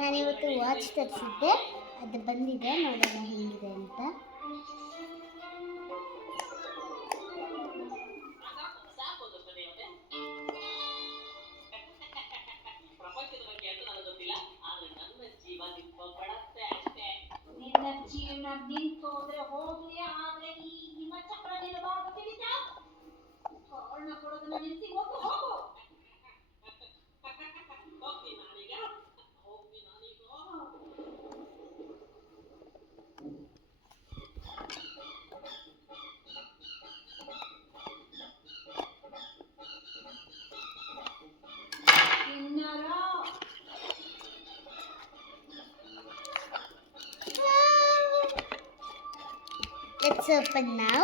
ನಾನಿವತ್ತು ವಾಚ್ ತರಿಸಿದ್ದೆ, ಅದು ಬಂದಿದೆ, ನೋಡೋಣ ಹೇಗಿದೆ ಅಂತ. Let's open now.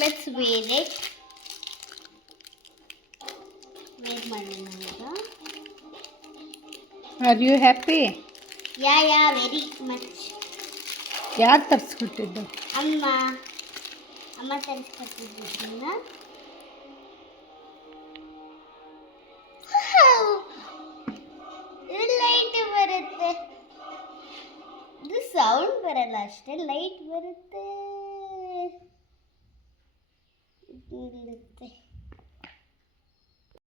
Let's wear it. Wear ಮಾಡೋಣ. Are you happy? Yeah, very much. ಯಾರು ತರಿಸ್ಕೊಟ್ಟಿದ್ದು? ಅಮ್ಮ ತರಿಸ್ಕೊಟ್ಟಿದ್ದನ್ನ. ಇದು ಲೈಟ್ ಬರುತ್ತೆ, ಇದು ಸೌಂಡ್ ಬರಲ್ಲ ಅಷ್ಟೇ, ಲೈಟ್ ಬರುತ್ತೆ, ಇರುತ್ತೆ.